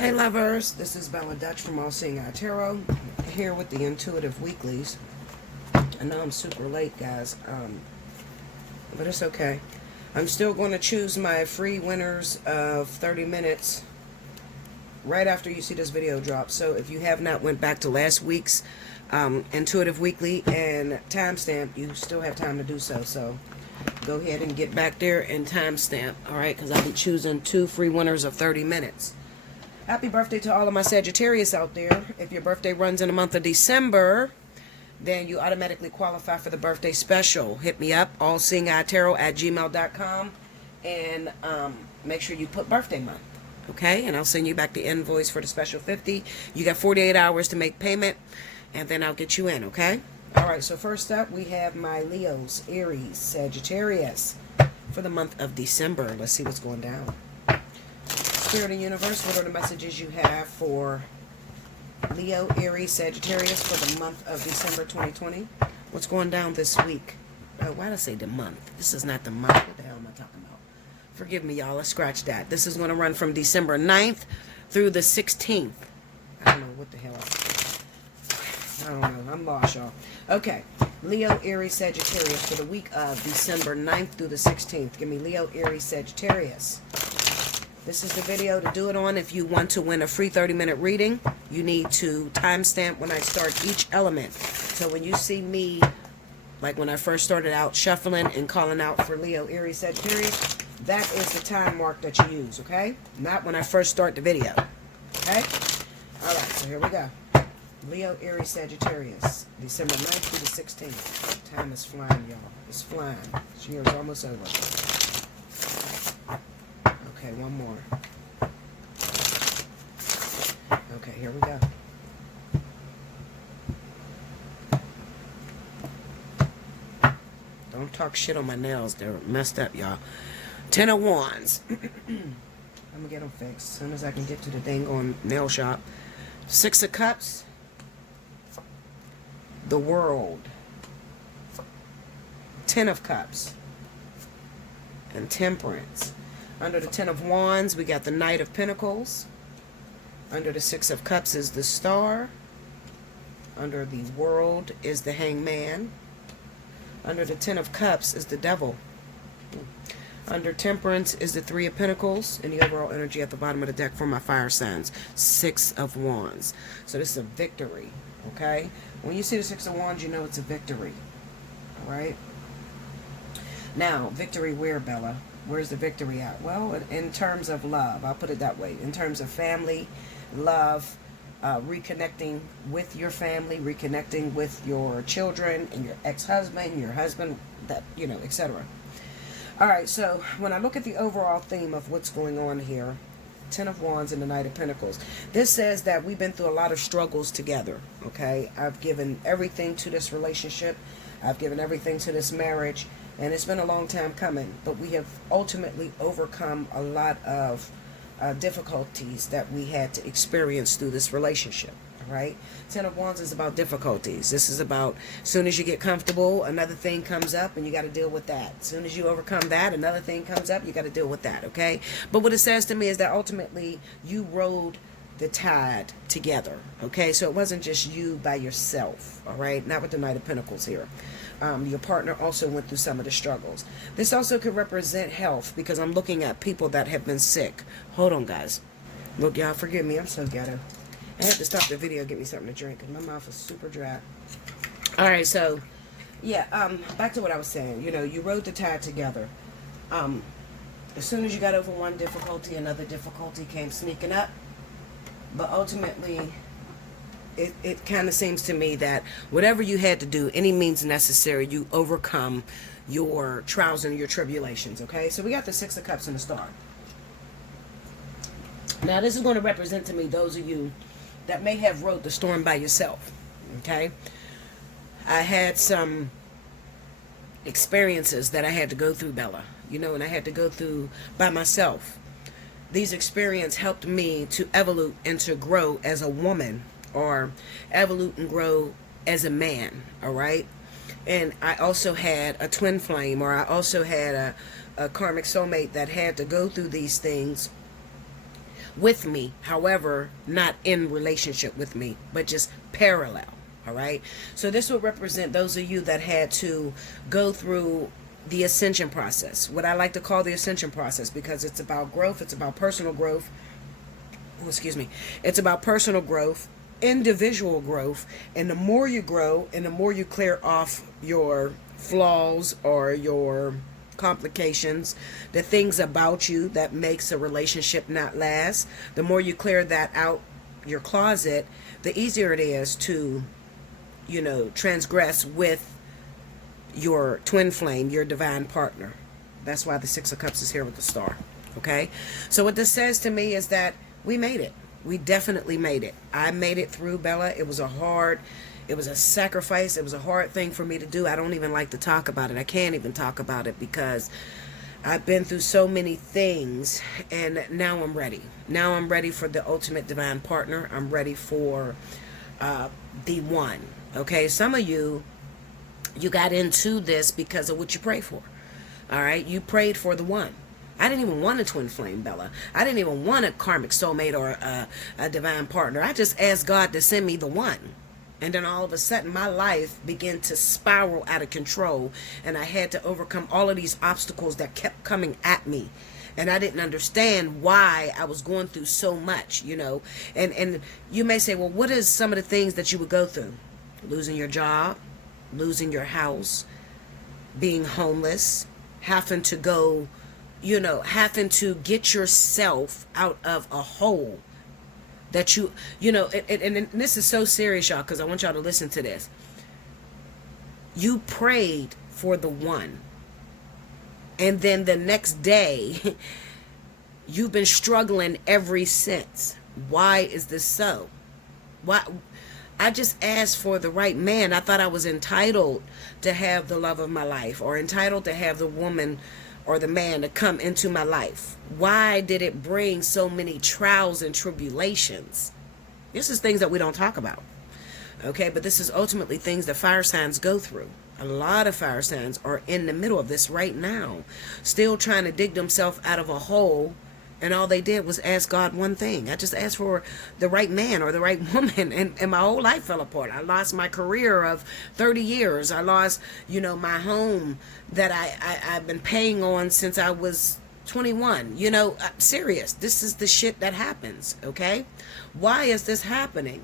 Hey lovers, this is Bella Dutch from Allseeingeyetarot, here with the Intuitive Weeklies. I know I'm super late, guys, but it's okay. I'm still going to choose my free winners of 30 minutes right after you see this video drop. So if you have not went back to last week's Intuitive Weekly and timestamp, you still have time to do so. So go ahead and get back there and timestamp, alright, because I'll be choosing 2 free winners of 30 minutes. Happy birthday to all of my Sagittarius out there. If your birthday runs in the month of December, then you automatically qualify for the birthday special. Hit me up, allseeingeyetarot@gmail.com, and make sure you put birthday month, okay? And I'll send you back the invoice for the special 50. You got 48 hours to make payment, and then I'll get you in, okay? All right, so first up, we have my Leos, Aries, Sagittarius for the month of December. Let's see what's going down. Spirit and Universe, what are the messages you have for Leo, Aries, Sagittarius for the month of December 2020? What's going down this week? Why did I say the month? This is not the month. What the hell am I talking about? Forgive me, y'all. Let's scratch that. This is going to run from December 9th through the 16th. I don't know what the hell I don't know. I'm lost, y'all. Okay. Leo, Aries, Sagittarius for the week of December 9th through the 16th. Give me Leo, Aries, Sagittarius. This is the video to do it on. If you want to win a free 30-minute reading, you need to timestamp when I start each element. So when you see me, like when I first started out shuffling and calling out for Leo, Aries, Sagittarius, that is the time mark that you use, okay? Not when I first start the video, okay? All right, so here we go. Leo, Aries, Sagittarius, December 9th through the 16th. Time is flying, y'all. It's flying. This year is almost over. Okay, one more. Okay, here we go. Don't talk shit on my nails. They're messed up, y'all. 10 of Wands. I'm going to get them fixed as soon as I can get to the dang on nail shop. 6 of Cups. The World. 10 of Cups. And Temperance. Under the 10 of Wands, we got the Knight of Pentacles. Under the 6 of Cups is the Star. Under the World is the Hangman. Under the 10 of Cups is the Devil. Under Temperance is the 3 of Pentacles. And the overall energy at the bottom of the deck for my fire signs, 6 of Wands. So this is a victory, okay? When you see the 6 of Wands, you know it's a victory, all right? Now, victory where, Bella? Where's the victory at? Well, in terms of love, I'll put it that way. In terms of family, love, reconnecting with your family, reconnecting with your children and your ex-husband, your husband, that, you know, etc. All right, so when I look at the overall theme of what's going on here, 10 of Wands and the Knight of Pentacles, this says that we've been through a lot of struggles together, okay? I've given everything to this relationship. I've given everything to this marriage. And it's been a long time coming, but we have ultimately overcome a lot of difficulties that we had to experience through this relationship, right? 10 of Wands is about difficulties. This is about as soon as you get comfortable, another thing comes up and you got to deal with that. As soon as you overcome that, another thing comes up, you got to deal with that, okay? But what it says to me is that ultimately you rode the tide together, okay? So it wasn't just you by yourself, all right? Not with the Knight of Pentacles here. Your partner also went through some of the struggles. This also could represent health because I'm looking at people that have been sick. Hold on, guys. Look, y'all, forgive me. I'm so ghetto. I had to stop the video and get me something to drink because my mouth is super dry. All right, so, yeah, back to what I was saying. You know, you rode the tide together. As soon as you got over one difficulty, another difficulty came sneaking up. But ultimately, it kind of seems to me that whatever you had to do, any means necessary, you overcome your trials and your tribulations, okay? So we got the 6 of Cups and the Star. Now, this is going to represent to me those of you that may have rode the storm by yourself, okay? I had some experiences that I had to go through, Bella, you know, and I had to go through by myself. These experiences helped me to evolve and to grow as a woman, or evolve and grow as a man, all right? And I also had a twin flame, or I also had a karmic soulmate that had to go through these things with me, however, not in relationship with me, but just parallel. All right. So this would represent those of you that had to go through the ascension process, what I like to call the ascension process, because it's about growth. It's about personal growth. Oh, excuse me. It's about personal growth, individual growth. And the more you grow and the more you clear off your flaws or your complications, the things about you that makes a relationship not last, the more you clear that out your closet, the easier it is to, you know, transgress with your twin flame, your divine partner. That's why the Six of Cups is here with the star. Okay. So what this says to me is that we made it. We definitely made it. I made it through, Bella. It was a sacrifice. It was a hard thing for me to do. I don't even like to talk about it. I can't even talk about it because I've been through so many things, and now I'm ready. Now I'm ready for the ultimate divine partner. I'm ready for the one. Okay, some of you got into this because of what you prayed for. All right, you prayed for the one. I didn't even want a twin flame, Bella. I didn't even want a karmic soulmate or a divine partner. I just asked God to send me the one. And then all of a sudden, my life began to spiral out of control. And I had to overcome all of these obstacles that kept coming at me. And I didn't understand why I was going through so much, you know. And you may say, well, what is some of the things that you would go through? Losing your job, losing your house, being homeless, having to go, you know, having to get yourself out of a hole that you know, and this is so serious, y'all, because I want y'all to listen to this. You prayed for the one, and then the next day, you've been struggling ever since. Why is this so? Why? I just asked for the right man. I thought I was entitled to have the love of my life, or entitled to have the woman or the man to come into my life. Why did it bring so many trials and tribulations? This is things that we don't talk about. Okay, but this is ultimately things that fire signs go through. A lot of fire signs are in the middle of this right now, still trying to dig themselves out of a hole. And all they did was ask God one thing. I just asked for the right man or the right woman. And my whole life fell apart. I lost my career of 30 years. I lost, you know, my home that I've been paying on since I was 21. You know, I'm serious. This is the shit that happens, okay? Why is this happening?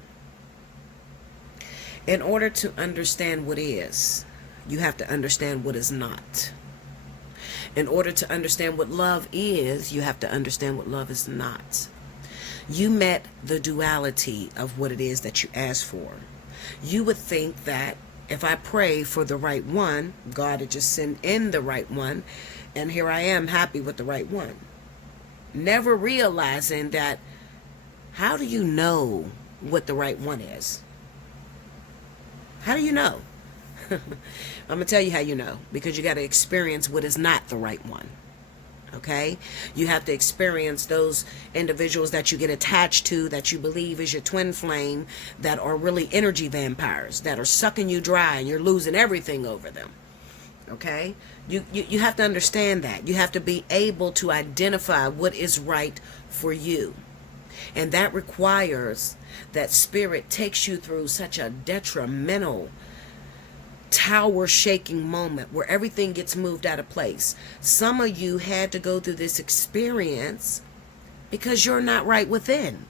In order to understand what is, you have to understand what is not. In order to understand what love is, you have to understand what love is not. You met the duality of what it is that you asked for. You would think that if I pray for the right one, God would just send in the right one, and here I am happy with the right one. Never realizing that, how do you know what the right one is? How do you know? I'm going to tell you how you know. Because you got to experience what is not the right one. Okay? You have to experience those individuals that you get attached to, that you believe is your twin flame, that are really energy vampires, that are sucking you dry and you're losing everything over them. Okay? You have to understand that. You have to be able to identify what is right for you. And that requires that spirit takes you through such a detrimental, tower shaking moment where everything gets moved out of place. Some of you had to go through this experience because you're not right within.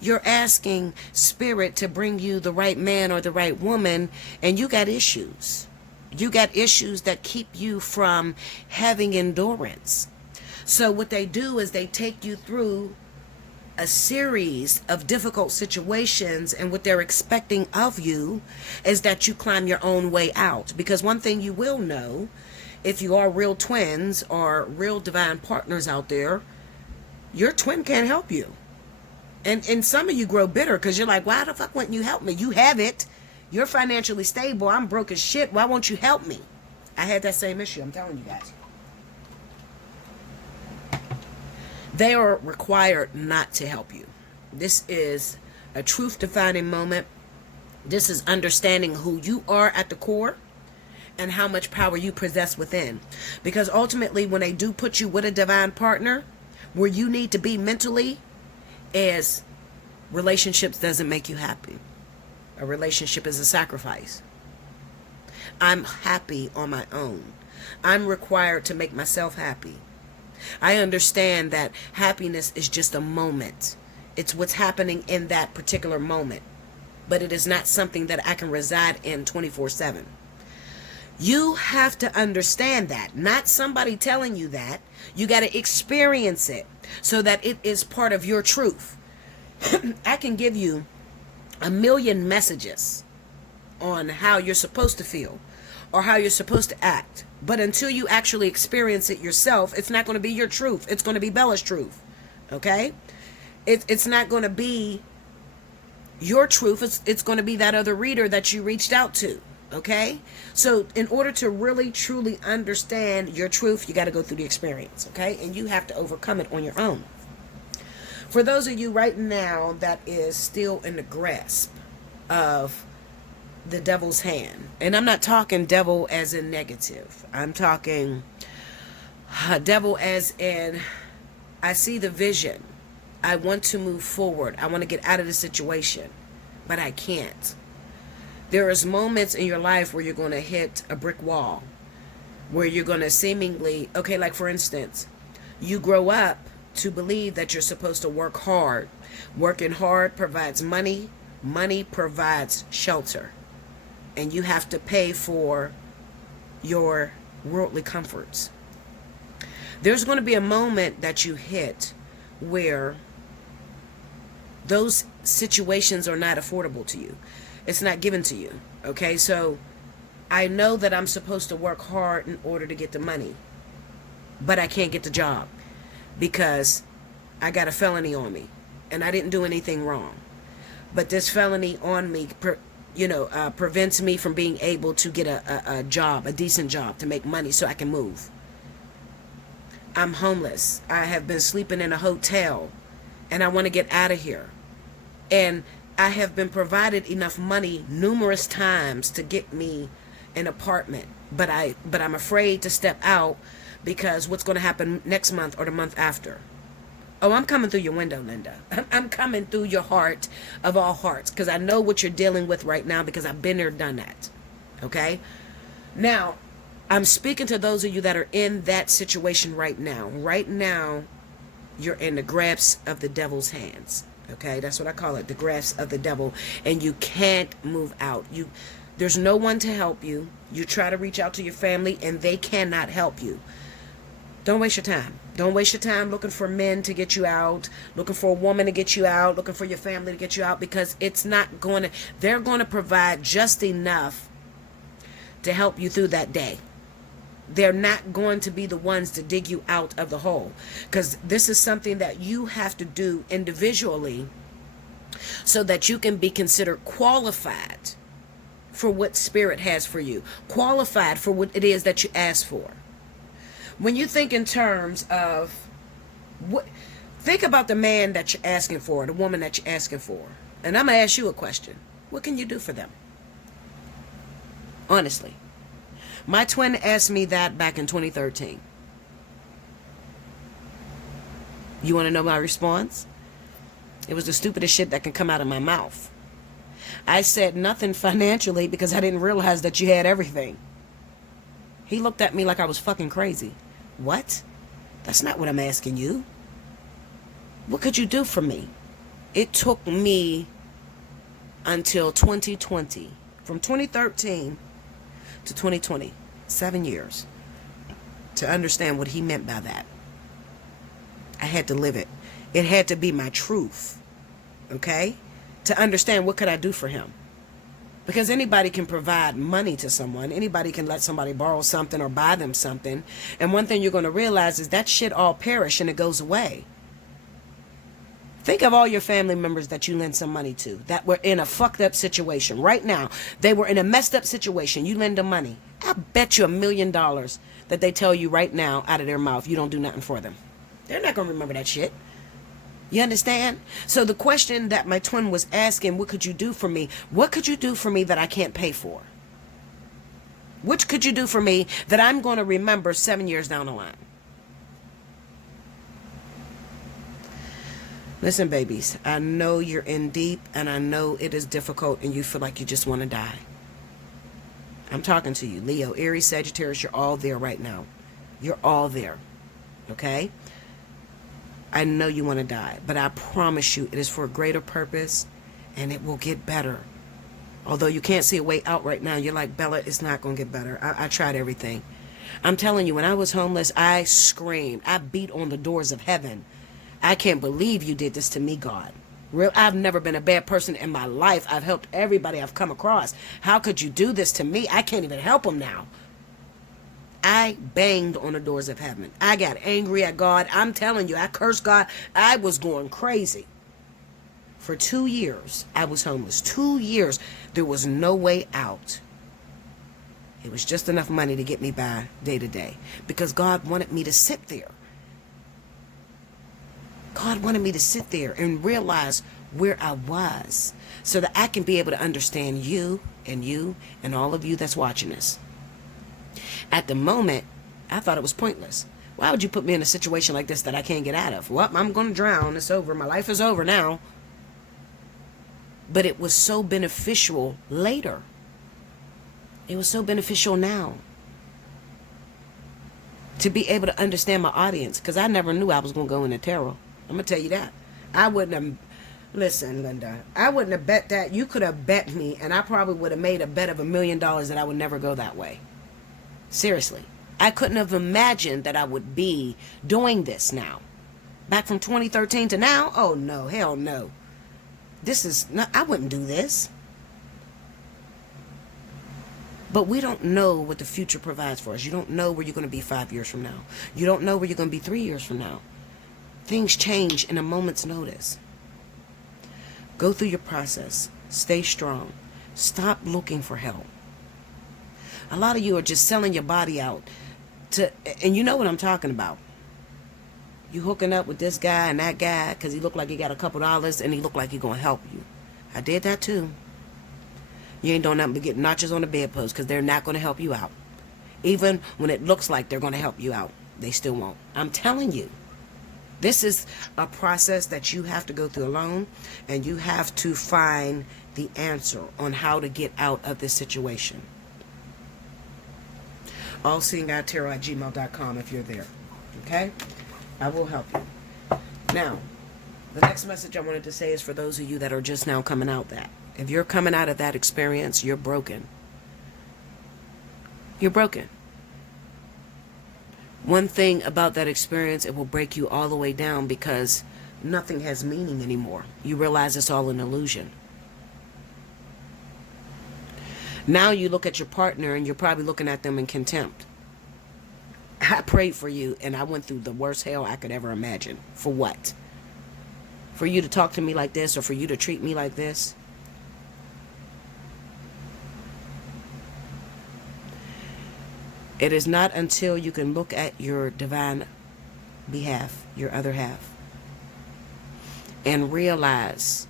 You're asking spirit to bring you the right man or the right woman, and you got issues. You got issues that keep you from having endurance. So what they do is they take you through a series of difficult situations, and what they're expecting of you is that you climb your own way out. Because one thing you will know, if you are real twins or real divine partners out there, your twin can't help you. And some of you grow bitter because you're like, why the fuck wouldn't you help me? You have it. You're financially stable. I'm broke as shit. Why won't you help me? I had that same issue. I'm telling you guys. They are required not to help you. This is a truth-defining moment. This is understanding who you are at the core and how much power you possess within. Because ultimately, when they do put you with a divine partner, where you need to be mentally, is relationships doesn't make you happy. A relationship is a sacrifice. I'm happy on my own. I'm required to make myself happy. I understand that happiness is just a moment. It's what's happening in that particular moment. But it is not something that I can reside in 24/7. You have to understand that. Not somebody telling you that. You got to experience it so that it is part of your truth. I can give you a million messages on how you're supposed to feel or how you're supposed to act. But until you actually experience it yourself, it's not going to be your truth. It's going to be Bella's truth. Okay? It's not going to be your truth. It's going to be that other reader that you reached out to. Okay? So in order to really truly understand your truth, you got to go through the experience. Okay? And you have to overcome it on your own. For those of you right now that is still in the grasp of the devil's hand, and I'm not talking devil as in negative. I'm talking devil as in I see the vision. I want to move forward. I want to get out of the situation, but I can't. There is moments in your life where you're going to hit a brick wall, where you're going to seemingly, okay, like for instance, you grow up to believe that you're supposed to work hard. Working hard provides money. Money provides shelter. And you have to pay for your worldly comforts. There's going to be a moment that you hit where those situations are not affordable to you. It's not given to you. Okay, so I know that I'm supposed to work hard in order to get the money, but I can't get the job because I got a felony on me and I didn't do anything wrong. But this felony on me prevents me from being able to get a job, a decent job, to make money so I can move. I'm homeless. I have been sleeping in a hotel and I want to get out of here. And I have been provided enough money numerous times to get me an apartment, but I'm afraid to step out because what's going to happen next month or the month after? Oh, I'm coming through your window, Linda. I'm coming through your heart of all hearts because I know what you're dealing with right now because I've been there, done that. Okay? Now, I'm speaking to those of you that are in that situation right now. Right now, you're in the grasp of the devil's hands. Okay? That's what I call it, the grasp of the devil. And you can't move out. There's no one to help you. You try to reach out to your family and they cannot help you. Don't waste your time. Don't waste your time looking for men to get you out, looking for a woman to get you out, looking for your family to get you out, because it's not going to, they're going to provide just enough to help you through that day. They're not going to be the ones to dig you out of the hole, because this is something that you have to do individually so that you can be considered qualified for what Spirit has for you, qualified for what it is that you ask for. When you think in terms of think about the man that you're asking for, the woman that you're asking for. And I'm going to ask you a question. What can you do for them? Honestly. My twin asked me that back in 2013. You want to know my response? It was the stupidest shit that can come out of my mouth. I said nothing financially because I didn't realize that you had everything. He looked at me like I was fucking crazy. What? That's not what I'm asking you. What could you do for me? It took me until 2020. From 2013 to 2020. 7 years. To understand what he meant by that. I had to live it. It had to be my truth. Okay? To understand what could I do for him. Because anybody can provide money to someone. Anybody can let somebody borrow something or buy them something. And one thing you're going to realize is that shit all perish and it goes away. Think of all your family members that you lend some money to that were in a fucked up situation. Right now, they were in a messed up situation. You lend them money. I bet you $1 million that they tell you right now out of their mouth you don't do nothing for them. They're not going to remember that shit. You understand? So the question that my twin was asking, what could you do for me? What could you do for me that I can't pay for? What could you do for me that I'm going to remember 7 years down the line? Listen, babies, I know you're in deep, and I know it is difficult, and you feel like you just want to die. I'm talking to you, Leo, Aries, Sagittarius. You're all there right now. You're all there. Okay? I know you want to die, but I promise you it is for a greater purpose, and it will get better. Although you can't see a way out right now, you're like, Bella, it's not going to get better. I tried everything. I'm telling you, when I was homeless, I screamed. I beat on the doors of heaven. I can't believe you did this to me, God. I've never been a bad person in my life. I've helped everybody I've come across. How could you do this to me? I can't even help them now. I banged on the doors of heaven. I got angry at God. I'm telling you, I cursed God. I was going crazy. For 2 years, I was homeless. 2 years. There was no way out. It was just enough money to get me by day to day. Because God wanted me to sit there. God wanted me to sit there and realize where I was, so that I can be able to understand you and all of you that's watching this. At the moment, I thought it was pointless. Why would you put me in a situation like this that I can't get out of? Well, I'm going to drown. It's over. My life is over now. But it was so beneficial later. It was so beneficial now. To be able to understand my audience. Because I never knew I was going to go into tarot. I'm going to tell you that. I wouldn't have... Listen, Linda. I wouldn't have bet that. You could have bet me. And I probably would have made a bet of $1 million that I would never go that way. Seriously. I couldn't have imagined that I would be doing this now. Back from 2013 to now? Oh, no. Hell no. This is not... I wouldn't do this. But we don't know what the future provides for us. You don't know where you're going to be 5 years from now. You don't know where you're going to be 3 years from now. Things change in a moment's notice. Go through your process. Stay strong. Stop looking for help. A lot of you are just selling your body out to, and you know what I'm talking about. You hooking up with this guy and that guy because he looked like he got a couple dollars and he looked like he going to help you. I did that too. You ain't doing nothing but get notches on the bedpost because they're not going to help you out. Even when it looks like they're going to help you out, they still won't. I'm telling you. This is a process that you have to go through alone, and you have to find the answer on how to get out of this situation. Allseeingeyetarot@gmail.com if you're there. Okay? I will help you. Now, the next message I wanted to say is for those of you that are just now coming out that. If you're coming out of that experience, you're broken. You're broken. One thing about that experience, it will break you all the way down because nothing has meaning anymore. You realize it's all an illusion. Now you look at your partner and you're probably looking at them in contempt. I prayed for you and I went through the worst hell I could ever imagine. For what? For you to talk to me like this or for you to treat me like this? It is not until you can look at your divine behalf, your other half, and realize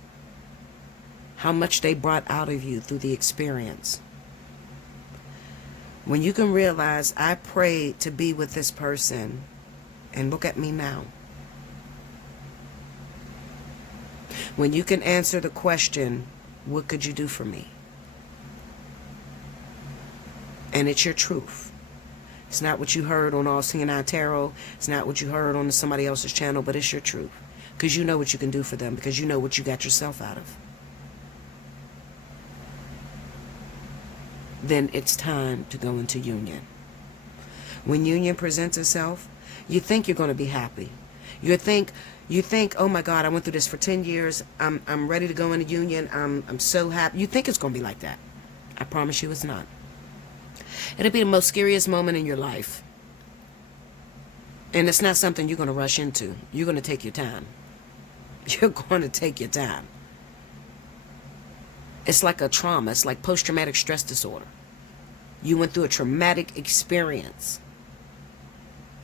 how much they brought out of you through the experience. When you can realize, I prayed to be with this person, and look at me now. When you can answer the question, what could you do for me? And it's your truth. It's not what you heard on Allseeingeyetarot. It's not what you heard on somebody else's channel, but it's your truth. Because you know what you can do for them. Because you know what you got yourself out of. Then it's time to go into union. When union presents itself, you think you're going to be happy. You think, oh my God, I went through this for 10 years. I'm ready to go into union. I'm so happy. You think it's going to be like that. I promise you it's not. It'll be the most scariest moment in your life. And it's not something you're going to rush into. You're going to take your time. You're going to take your time. It's like a trauma. It's like post-traumatic stress disorder. You went through a traumatic experience.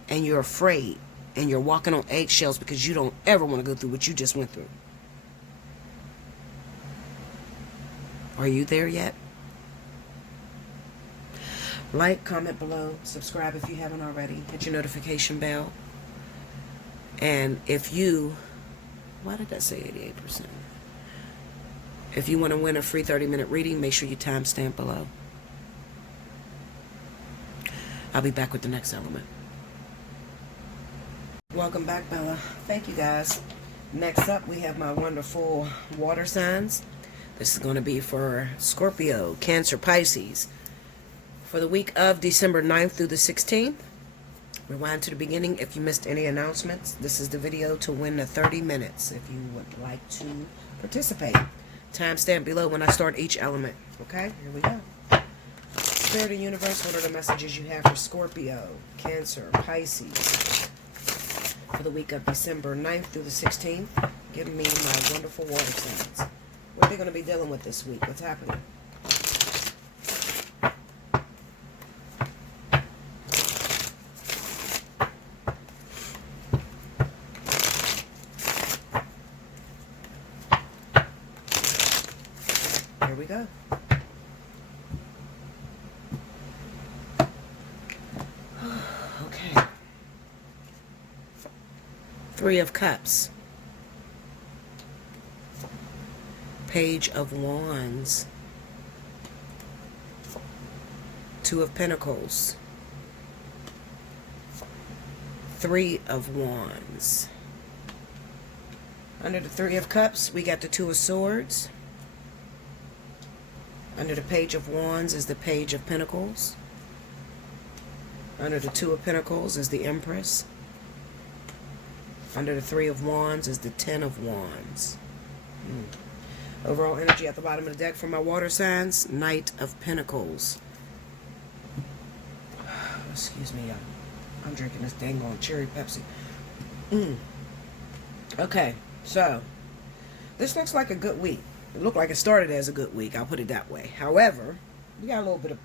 And you're afraid. And you're walking on eggshells because you don't ever want to go through what you just went through. Are you there yet? Like, comment below, subscribe if you haven't already, hit your notification bell. And if you Why did that say 88%? If you want to win a free 30-minute reading, make sure you timestamp below. I'll be back with the next element. Welcome back, Bella. Thank you, guys. Next up, we have my wonderful water signs. This is going to be for Scorpio, Cancer, Pisces. For the week of December 9th through the 16th. Rewind to the beginning if you missed any announcements. This is the video to win the 30 minutes if you would like to participate. Timestamp below when I start each element. Okay, here we go. Spirit of Universe, what are the messages you have for Scorpio, Cancer, Pisces for the week of December 9th through the 16th? Give me my wonderful water signs. What are they going to be dealing with this week? What's happening? Here we go. Okay. Three of Cups. Page of Wands. Two of Pentacles. Three of Wands. Under the Three of Cups, we got the Two of Swords. Under the Page of Wands is the Page of Pentacles. Under the Two of Pentacles is the Empress. Under the Three of Wands is the Ten of Wands. Overall energy at the bottom of the deck for my water signs, Knight of Pentacles. Excuse me, I'm drinking this dang on cherry Pepsi. Okay, so this looks like a good week. It looked like it started as a good week, I'll put it that way. However, we got a little bit of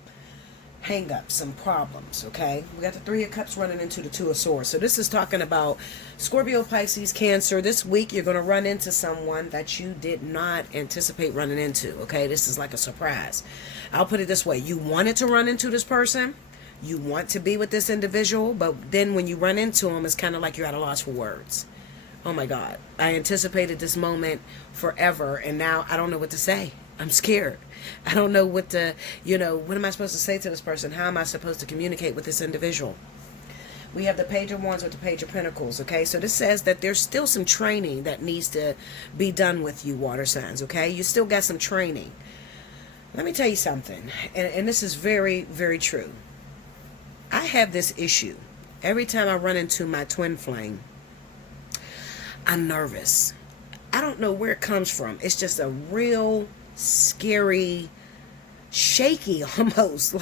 hang-ups, some problems, okay? We got the Three of Cups running into the Two of Swords. So this is talking about Scorpio, Pisces, Cancer. This week you're going to run into someone that you did not anticipate running into, okay? This is like a surprise. I'll put it this way. You wanted to run into this person. You want to be with this individual, but then when you run into them, it's kind of like you're at a loss for words. Oh my God. I anticipated this moment forever, and now I don't know what to say. I'm scared. I don't know what to, what am I supposed to say to this person? How am I supposed to communicate with this individual? We have the Page of Wands with the Page of Pentacles, okay? So this says that there's still some training that needs to be done with you, water signs, okay? You still got some training. Let me tell you something, and this is very, very true. I have this issue. Every time I run into my twin flame, I'm nervous. I don't know where it comes from. It's just a real scary, shaky almost,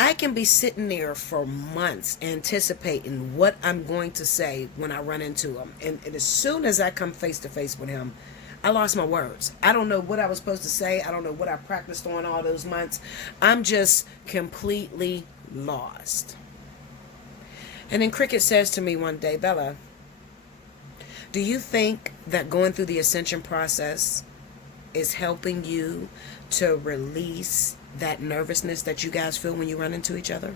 I can be sitting there for months anticipating what I'm going to say when I run into him, and as soon as I come face to face with him, I lost my words. I don't know what I was supposed to say. I don't know what I practiced on all those months. I'm just completely lost. And then Cricket says to me one day, Bella, do you think that going through the ascension process is helping you to release that nervousness that you guys feel when you run into each other?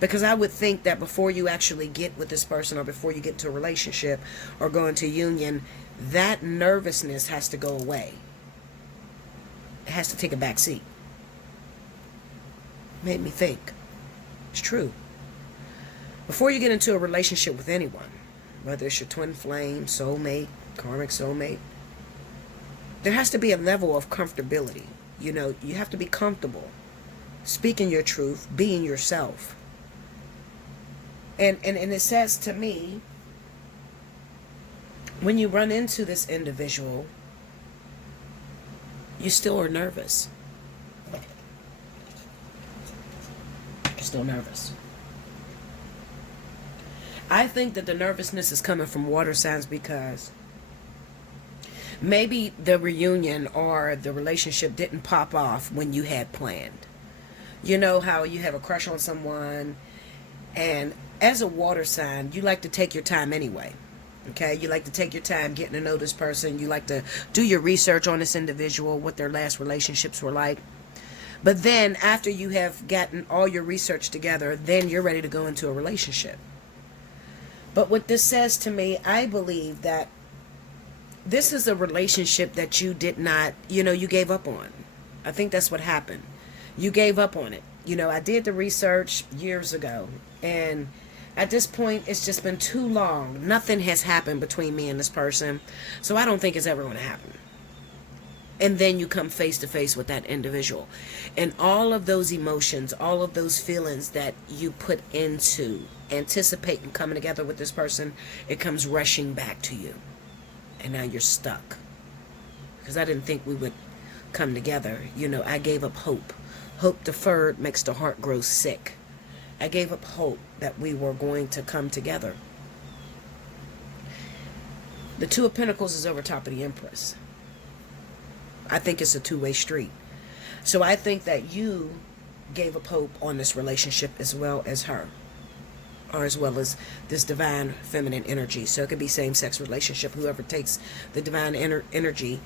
Because I would think that before you actually get with this person, or before you get into a relationship or go into union, that nervousness has to go away. It has to take a back seat. Made me think. It's true. Before you get into a relationship with anyone, whether it's your twin flame, soulmate, karmic soulmate, there has to be a level of comfortability. You have to be comfortable speaking your truth, being yourself. And it says to me, when you run into this individual, you still are nervous. You're still nervous. I think that the nervousness is coming from water signs because maybe the reunion or the relationship didn't pop off when you had planned. You know how you have a crush on someone, and as a water sign, you like to take your time anyway. Okay, you like to take your time getting to know this person. You like to do your research on this individual, what their last relationships were like. But then after you have gotten all your research together, then you're ready to go into a relationship. But what this says to me, I believe that this is a relationship that you did not, you gave up on. I think that's what happened. You gave up on it. I did the research years ago, and at this point, it's just been too long. Nothing has happened between me and this person, so I don't think it's ever going to happen. And then you come face to face with that individual. And all of those emotions, all of those feelings that you put into anticipating coming together with this person, it comes rushing back to you. And now you're stuck. Because I didn't think we would come together. I gave up hope. Hope deferred makes the heart grow sick. I gave up hope that we were going to come together. The Two of Pentacles is over top of the Empress. I think it's a two-way street. So I think that you gave up hope on this relationship as well as her, or as well as this divine feminine energy. So it could be same-sex relationship. Whoever takes the divine energy,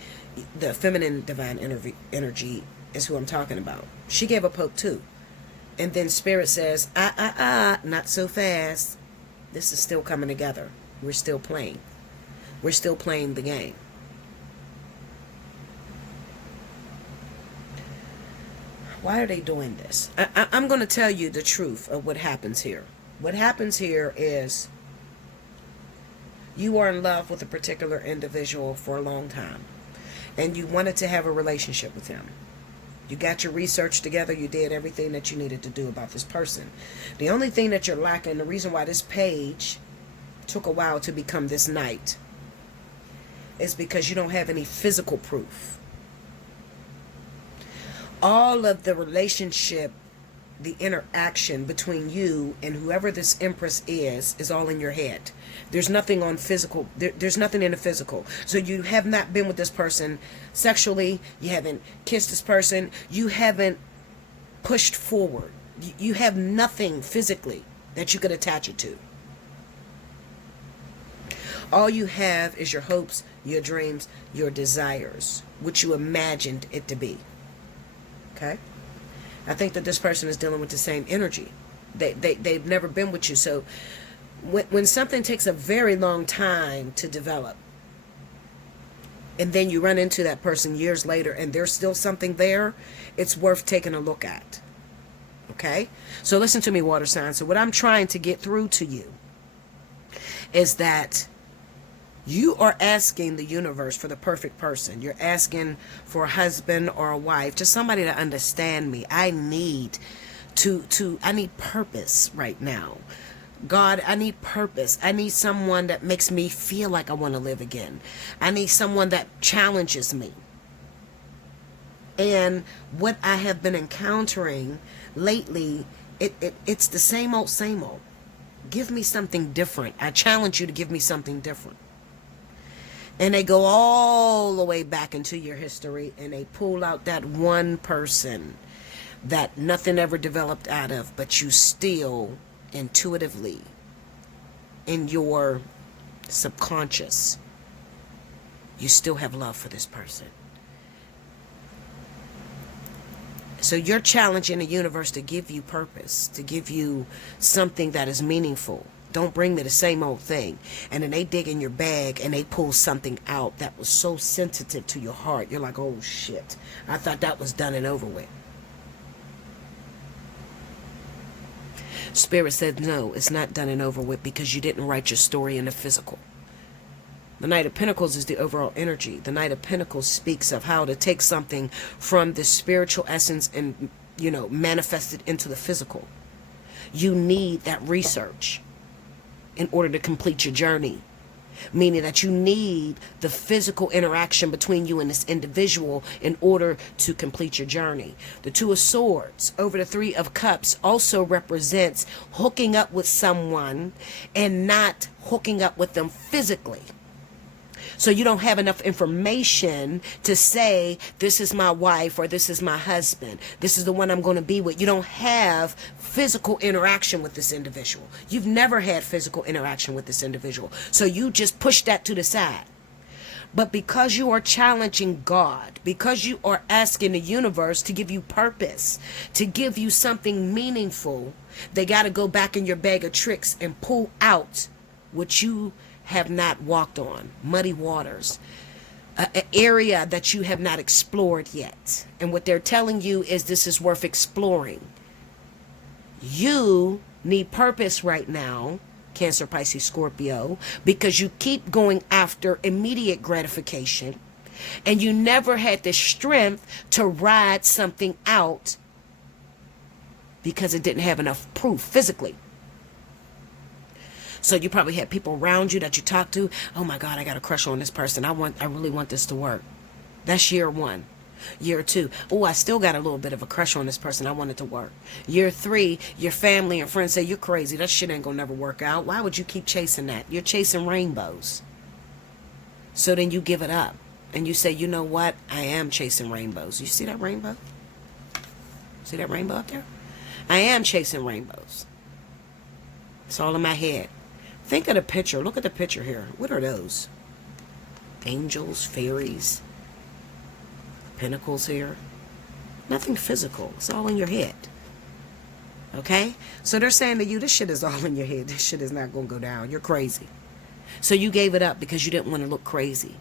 the feminine divine energy is who I'm talking about. She gave up hope too. And then Spirit says, not so fast. This is still coming together. We're still playing. We're still playing the game. Why are they doing this? I'm going to tell you the truth of what happens here. What happens here is you are in love with a particular individual for a long time, and you wanted to have a relationship with him. You got your research together. You did everything that you needed to do about this person. The only thing that you're lacking, the reason why this page took a while to become this Knight, is because you don't have any physical proof. All of the relationship, the interaction between you and whoever this Empress is all in your head. There's nothing on physical. There's nothing in the physical. So you have not been with this person sexually. You haven't kissed this person. You haven't pushed forward. You have nothing physically that you could attach it to. All you have is your hopes, your dreams, your desires, which you imagined it to be. Okay? I think that this person is dealing with the same energy. They've never been with you. So when something takes a very long time to develop, and then you run into that person years later and there's still something there, it's worth taking a look at. Okay? So listen to me, water sign. So what I'm trying to get through to you is that you are asking the universe for the perfect person. You're asking for a husband or a wife, just somebody to understand me. I need I need purpose right now. God, I need purpose. I need someone that makes me feel like I want to live again. I need someone that challenges me. And what I have been encountering lately, it's the same old, same old. Give me something different. I challenge you to give me something different. And they go all the way back into your history and they pull out that one person that nothing ever developed out of, but you still intuitively, in your subconscious, you still have love for this person. So you're challenging the universe to give you purpose, to give you something that is meaningful. Don't bring me the same old thing. And then they dig in your bag and they pull something out that was so sensitive to your heart. You're like, oh shit, I thought that was done and over with. Spirit said, no, it's not done and over with because you didn't write your story in the physical. The Knight of Pentacles is the overall energy. The Knight of Pentacles speaks of how to take something from the spiritual essence and, manifest it into the physical. You need that research in order to complete your journey. Meaning that you need the physical interaction between you and this individual in order to complete your journey. The Two of Swords over the Three of Cups also represents hooking up with someone and not hooking up with them physically. So you don't have enough information to say, this is my wife or this is my husband. This is the one I'm going to be with. You don't have physical interaction with this individual. You've never had physical interaction with this individual. So you just push that to the side. But because you are challenging God, because you are asking the universe to give you purpose, to give you something meaningful, they got to go back in your bag of tricks and pull out which you have not walked on, muddy waters, an area that you have not explored yet. And what they're telling you is this is worth exploring. You need purpose right now, Cancer, Pisces, Scorpio, because you keep going after immediate gratification, and you never had the strength to ride something out because it didn't have enough proof physically. So you probably had people around you that you talked to. Oh my God, I got a crush on this person. I really want this to work. That's year 1. Year 2, oh, I still got a little bit of a crush on this person. I want it to work. Year 3, your family and friends say you're crazy. That shit ain't gonna never work out. Why would you keep chasing that? You're chasing rainbows. So then you give it up and you say, you know what? I am chasing rainbows. You see that rainbow? See that rainbow up there? I am chasing rainbows. It's all in my head. Think of the picture. Look at the picture here. What are those? Angels, fairies, pentacles here. Nothing physical. It's all in your head. Okay? So they're saying to you, this shit is all in your head. This shit is not going to go down. You're crazy. So you gave it up because you didn't want to look crazy.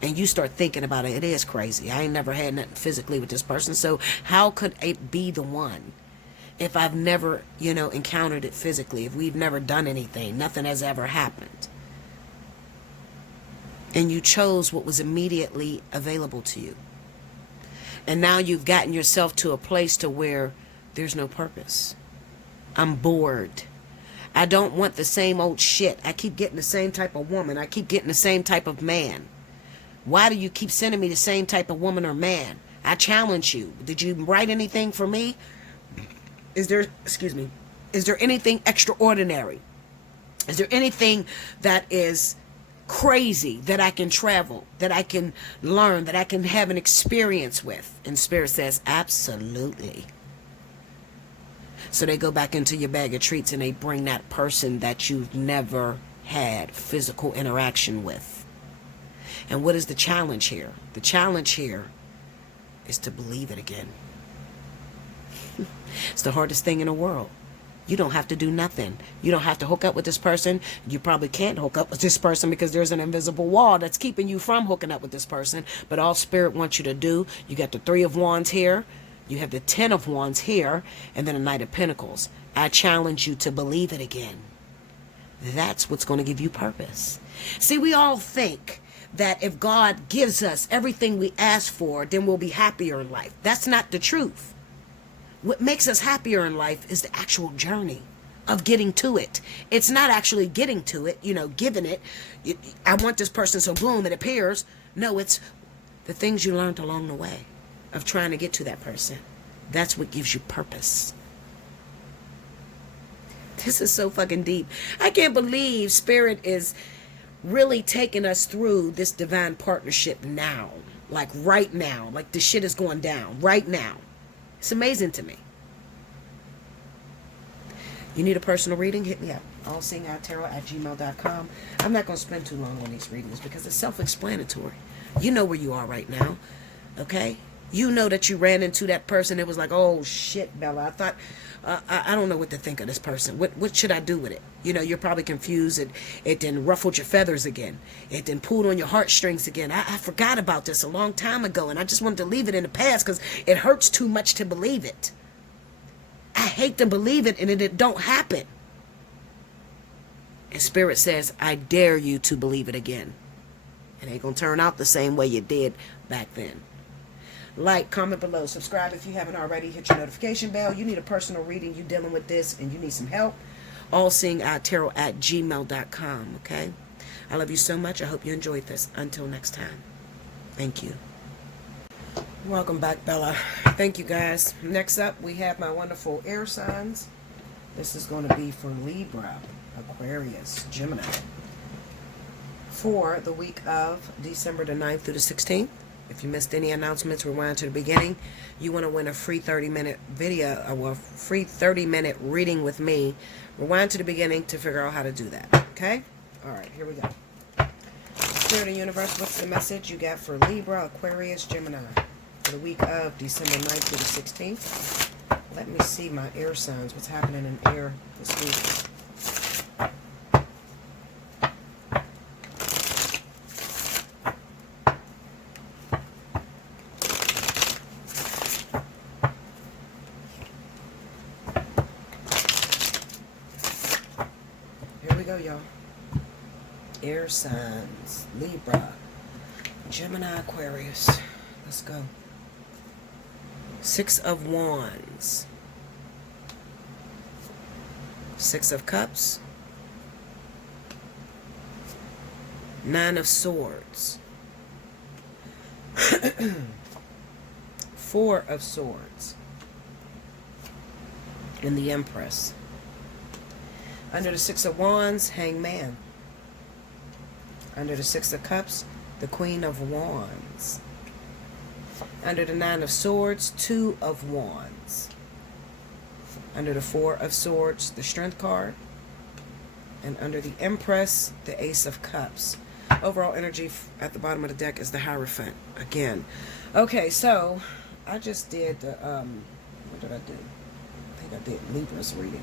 And you start thinking about it. It is crazy. I ain't never had nothing physically with this person. So how could it be the one? If I've never, encountered it physically. If we've never done anything. Nothing has ever happened. And you chose what was immediately available to you. And now you've gotten yourself to a place to where there's no purpose. I'm bored. I don't want the same old shit. I keep getting the same type of woman. I keep getting the same type of man. Why do you keep sending me the same type of woman or man? I challenge you. Did you write anything for me? Is there anything extraordinary? Is there anything that is crazy that I can travel, that I can learn, that I can have an experience with? And Spirit says, absolutely. So they go back into your bag of treats and they bring that person that you've never had physical interaction with. And what is the challenge here? The challenge here is to believe it again. It's the hardest thing in the world. You don't have to do nothing. You don't have to hook up with this person. You probably can't hook up with this person because there's an invisible wall that's keeping you from hooking up with this person. But all Spirit wants you to do, you got the 3 of Wands here, you have the 10 of Wands here, and then a Knight of Pentacles. I challenge you to believe it again. That's what's going to give you purpose. See, we all think that if God gives us everything we ask for, then we'll be happier in life. That's not the truth. What makes us happier in life is the actual journey of getting to it. It's not actually getting to it, giving it. I want this person, so boom, it appears. No, it's the things you learned along the way of trying to get to that person. That's what gives you purpose. This is so fucking deep. I can't believe Spirit is really taking us through this divine partnership now. Like right now. Like the shit is going down right now. It's amazing to me. You need a personal reading? Hit me up. Allseeingeyetarot@gmail.com. I'm not going to spend too long on these readings because it's self-explanatory. You know where you are right now. Okay? You know that you ran into that person. It was like, oh shit, Bella. I thought, I don't know what to think of this person. What should I do with it? You're probably confused. It then ruffled your feathers again. It then pulled on your heartstrings again. I forgot about this a long time ago, and I just wanted to leave it in the past because it hurts too much to believe it. I hate to believe it, and it don't happen. And Spirit says, I dare you to believe it again. It ain't going to turn out the same way you did back then. Like, comment below, subscribe if you haven't already, hit your notification bell. You need a personal reading, you dealing with this, and you need some help. Allseeingeyetarot@gmail.com, okay? I love you so much. I hope you enjoyed this. Until next time. Thank you. Welcome back, Bella. Thank you, guys. Next up, we have my wonderful air signs. This is going to be for Libra, Aquarius, Gemini. For the week of December the 9th through the 16th. If you missed any announcements, rewind to the beginning. You want to win a free 30-minute video, or a free 30-minute reading with me. Rewind to the beginning to figure out how to do that. Okay? All right, here we go. Spirit of the Universe, what's the message you got for Libra, Aquarius, Gemini for the week of December 9th through the 16th? Let me see my air signs. What's happening in air this week? Air signs. Libra, Gemini, Aquarius. Let's go. Six of Wands. Six of Cups. Nine of Swords. Four of Swords. And the Empress. Under the Six of Wands, Hangman. Under the Six of Cups, the Queen of Wands. Under the Nine of Swords, Two of Wands. Under the Four of Swords, the Strength card. And under the Empress, the Ace of Cups. Overall energy at the bottom of the deck is the Hierophant again. Okay, so I just did the, what did I do? I think I did Libra's reading.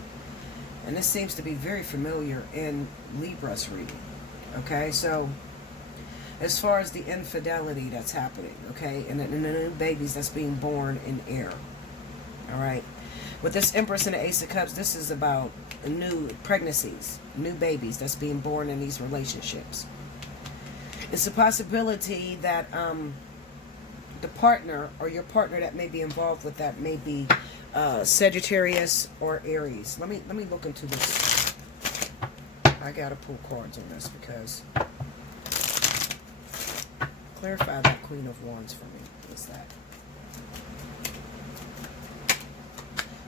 And this seems to be very familiar in Libra's reading. Okay, so as far as the infidelity that's happening, okay, and the new babies that's being born in air. All right. With this Empress and the Ace of Cups, this is about new pregnancies, new babies that's being born in these relationships. It's a possibility that the partner or your partner that may be involved with that may be Sagittarius or Aries. Let me look into this. I gotta pull cards on this because clarify that Queen of Wands for me. What's that?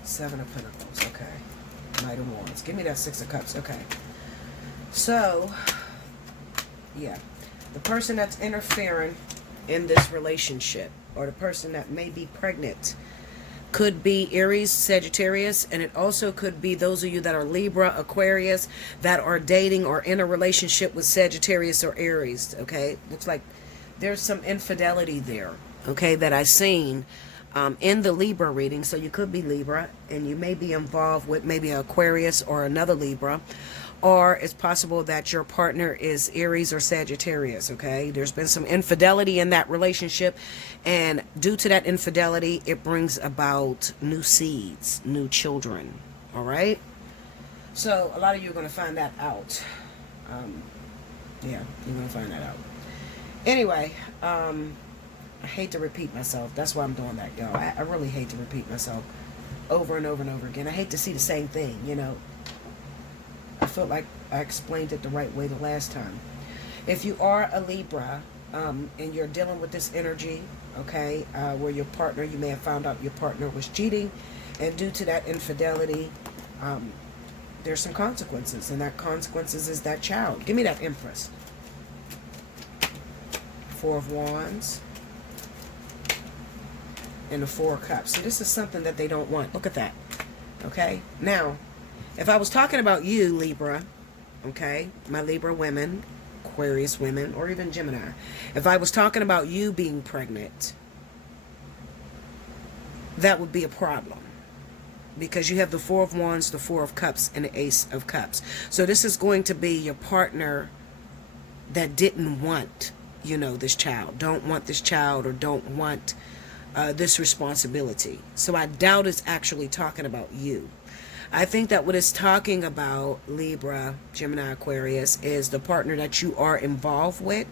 Seven of Pentacles. Okay. Knight of Wands. Give me that Six of Cups. Okay. So, yeah, the person that's interfering in this relationship, or the person that may be pregnant, could be Aries, Sagittarius, and it also could be those of you that are Libra, Aquarius, that are dating or in a relationship with Sagittarius or Aries. Okay, looks like there's some infidelity there. Okay, that I've seen in the Libra reading. So you could be Libra, and you may be involved with maybe Aquarius or another Libra. Or it's possible that your partner is Aries or Sagittarius, okay? There's been some infidelity in that relationship, and due to that infidelity, it brings about new seeds, new children, all right? So a lot of you are going to find that out. Yeah, you're going to find that out. Anyway, I hate to repeat myself. That's why I'm doing that, y'all. I really hate to repeat myself over and over and over again. I hate to see the same thing, you know. I felt like I explained it the right way the last time. If you are a Libra and you're dealing with this energy, okay, where your partner, you may have found out your partner was cheating, and due to that infidelity, there's some consequences, and that consequences is that child. Give me that Empress. Four of Wands and the Four of Cups. So this is something that they don't want. Look at that. Okay, now if I was talking about you, Libra, okay, my Libra women, Aquarius women, or even Gemini, if I was talking about you being pregnant, that would be a problem. Because you have the Four of Wands, the Four of Cups, and the Ace of Cups. So this is going to be your partner that didn't want, you know, this child, don't want this child, or don't want this responsibility. So I doubt it's actually talking about you. I think that what it's talking about, Libra, Gemini, Aquarius, is the partner that you are involved with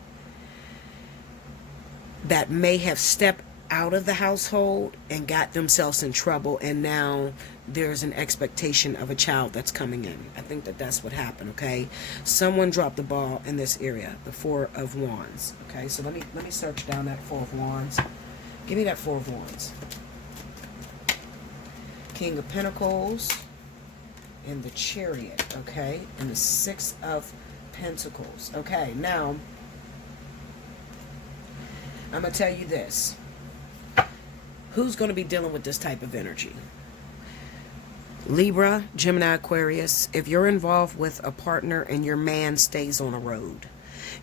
that may have stepped out of the household and got themselves in trouble, and now there's an expectation of a child that's coming in. I think that that's what happened, okay? Someone dropped the ball in this area, the Four of Wands, okay? So let me search down that Four of Wands. Give me that Four of Wands. King of Pentacles. In the Chariot, okay, and the Six of Pentacles. Okay, now I'm gonna tell you this. Who's going to be dealing with this type of energy? Libra, Gemini, Aquarius. If you're involved with a partner and your man stays on the road,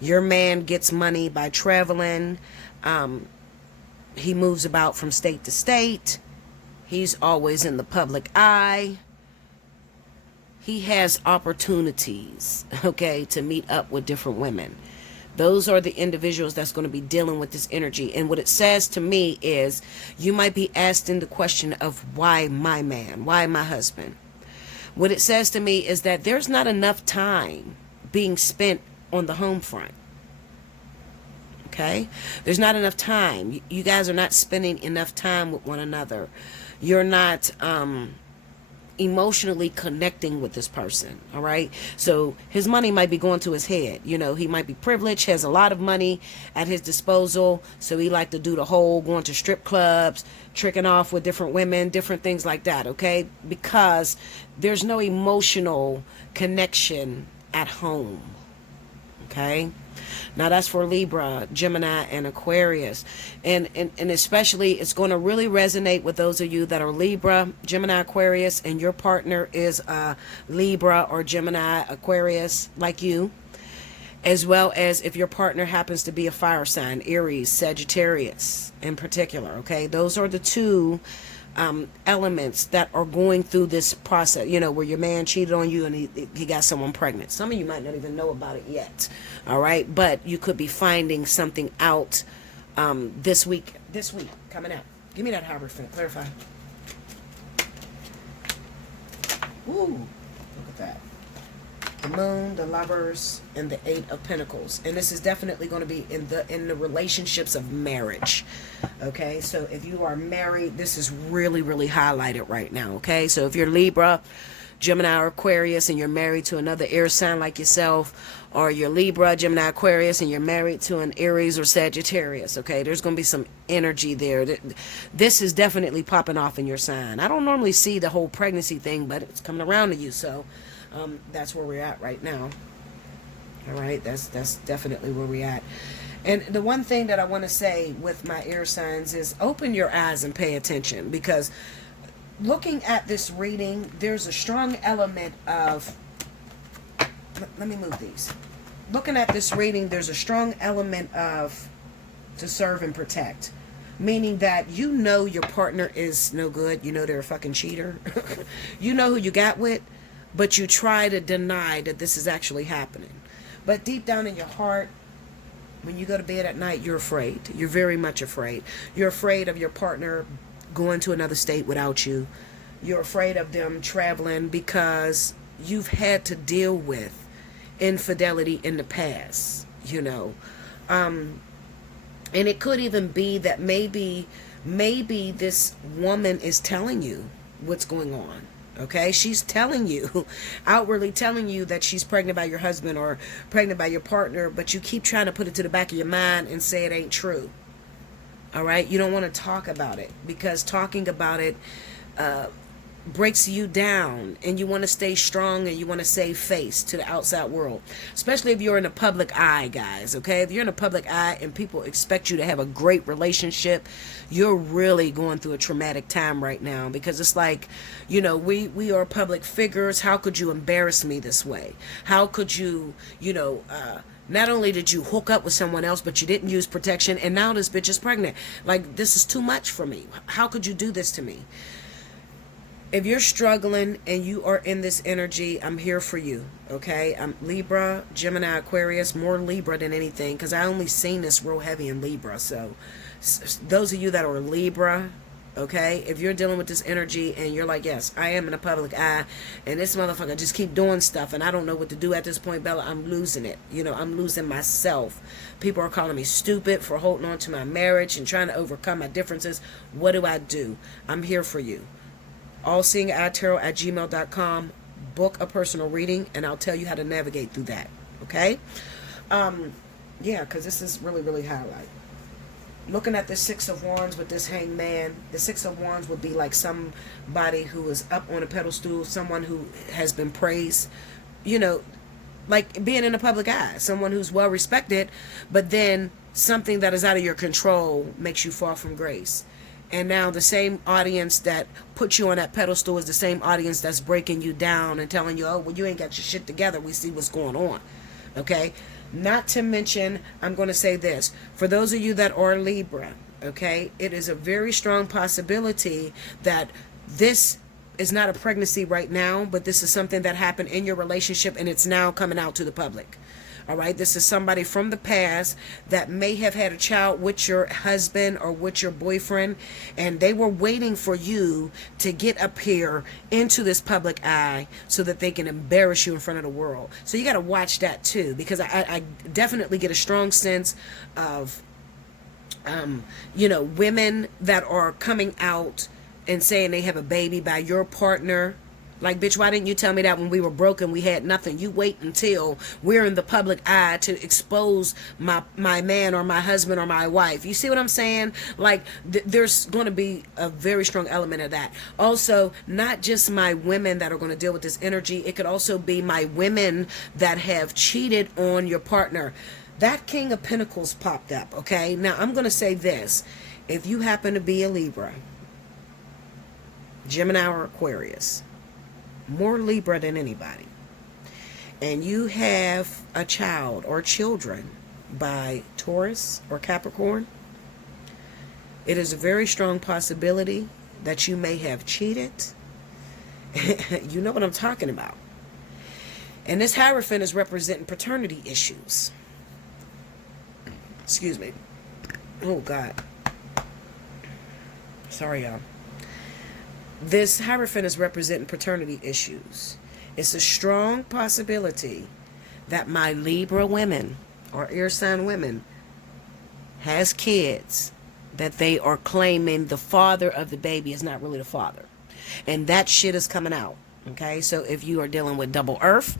your man gets money by traveling, he moves about from state to state, he's always in the public eye, he has opportunities, okay, to meet up with different women. Those are the individuals that's going to be dealing with this energy. And what it says to me is you might be asking the question of why my man, why my husband. What it says to me is that there's not enough time being spent on the home front. Okay? There's not enough time. You guys are not spending enough time with one another. You're not emotionally connecting with this person. All right? So his money might be going to his head. You know, he might be privileged, has a lot of money at his disposal. So he like to do the whole going to strip clubs, tricking off with different women, different things like that. Okay? Because there's no emotional connection at home. Okay? Now that's for Libra, Gemini, and Aquarius. And especially it's going to really resonate with those of you that are Libra, Gemini, Aquarius, and your partner is Libra or Gemini, Aquarius, like you. As well as if your partner happens to be a fire sign, Aries, Sagittarius in particular. Okay, those are the two elements that are going through this process, you know, where your man cheated on you and he got someone pregnant. Some of you might not even know about it yet. All right, but you could be finding something out this week coming out. Give me that Hierophant, clarify. Ooh, look at that. The Moon, the Lovers, and the Eight of Pentacles. And this is definitely going to be in the relationships of marriage. Okay, so if you are married, this is really, really highlighted right now. Okay, so if you're Libra, Gemini, or Aquarius, and you're married to another air sign like yourself, or you're Libra, Gemini, Aquarius, and you're married to an Aries or Sagittarius, okay, there's going to be some energy there. This is definitely popping off in your sign. I don't normally see the whole pregnancy thing, but it's coming around to you, so that's where we're at right now. All right, that's definitely where we're at. And the one thing that I want to say with my air signs is open your eyes and pay attention, because looking at this reading, there's a strong element of, let me move these. Looking at this reading, there's a strong element of to serve and protect. Meaning that you know your partner is no good. You know they're a fucking cheater. You know who you got with, but you try to deny that this is actually happening. But deep down in your heart, when you go to bed at night, you're afraid. You're very much afraid. You're afraid of your partner going to another state without you. You're afraid of them traveling because you've had to deal with infidelity in the past, you know. And it could even be that maybe this woman is telling you what's going on. Okay, she's telling you, outwardly telling you that she's pregnant by your husband or pregnant by your partner, but you keep trying to put it to the back of your mind and say it ain't true. All right, you don't want to talk about it because talking about it breaks you down, and you want to stay strong and you want to save face to the outside world, especially if you're in the public eye, guys. Okay, if you're in the public eye and people expect you to have a great relationship, you're really going through a traumatic time right now, because it's like, you know, we are public figures. How could you embarrass me this way? How could you, you know, not only did you hook up with someone else, but you didn't use protection, and now this bitch is pregnant. Like, this is too much for me. How could you do this to me? If you're struggling and you are in this energy, I'm here for you, okay? I'm Libra, Gemini, Aquarius, more Libra than anything, because I only seen this real heavy in Libra. So those of you that are Libra, okay, if you're dealing with this energy and you're like, yes, I am in a public eye, and this motherfucker just keep doing stuff, and I don't know what to do at this point, Bella, I'm losing it. You know, I'm losing myself. People are calling me stupid for holding on to my marriage and trying to overcome my differences. What do? I'm here for you. Allseeingeyetarot@gmail.com. Book a personal reading, and I'll tell you how to navigate through that. Okay? Yeah, because this is really, really highlight. Looking at the Six of Wands with this Hangman, the Six of Wands would be like somebody who is up on a pedestal, someone who has been praised, you know, like being in a public eye, someone who's well respected, but then something that is out of your control makes you fall from grace. And now the same audience that put you on that pedestal is the same audience that's breaking you down and telling you, oh, well, you ain't got your shit together. We see what's going on. Okay? Not to mention, I'm going to say this. For those of you that are Libra, okay, it is a very strong possibility that this is not a pregnancy right now, but this is something that happened in your relationship and it's now coming out to the public. All right, this is somebody from the past that may have had a child with your husband or with your boyfriend, and they were waiting for you to get up here into this public eye so that they can embarrass you in front of the world. So you got to watch that too, because I definitely get a strong sense of women that are coming out and saying they have a baby by your partner. Like, bitch, why didn't you tell me that when we were broken, we had nothing? You wait until we're in the public eye to expose my man or my husband or my wife. You see what I'm saying? Like, there's going to be a very strong element of that. Also, not just my women that are going to deal with this energy. It could also be my women that have cheated on your partner. That King of Pentacles popped up, okay? Now, I'm going to say this. If you happen to be a Libra, Gemini, or Aquarius, more Libra than anybody, and you have a child or children by Taurus or Capricorn, it is a very strong possibility that you may have cheated. You know what I'm talking about. And this Hierophant is representing paternity issues. Excuse me. Oh, God. Sorry, y'all. This Hierophant is representing paternity issues. It's a strong possibility that my Libra women or air sign women has kids that they are claiming the father of the baby is not really the father. And that shit is coming out. Okay, so if you are dealing with double earth,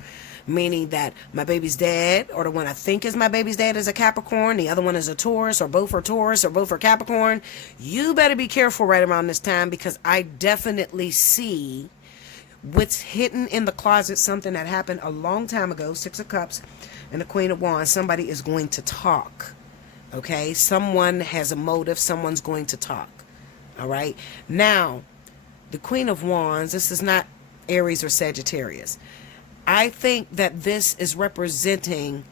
meaning that my baby's dad, or the one I think is my baby's dad, is a Capricorn, the other one is a Taurus, or both are Taurus, or both are Capricorn, you better be careful right around this time, because I definitely see what's hidden in the closet, something that happened a long time ago. Six of Cups and the Queen of Wands. Somebody is going to talk. Okay, someone has a motive. Someone's going to talk. All right, now the Queen of Wands, this is not Aries or Sagittarius. I think that this is representing,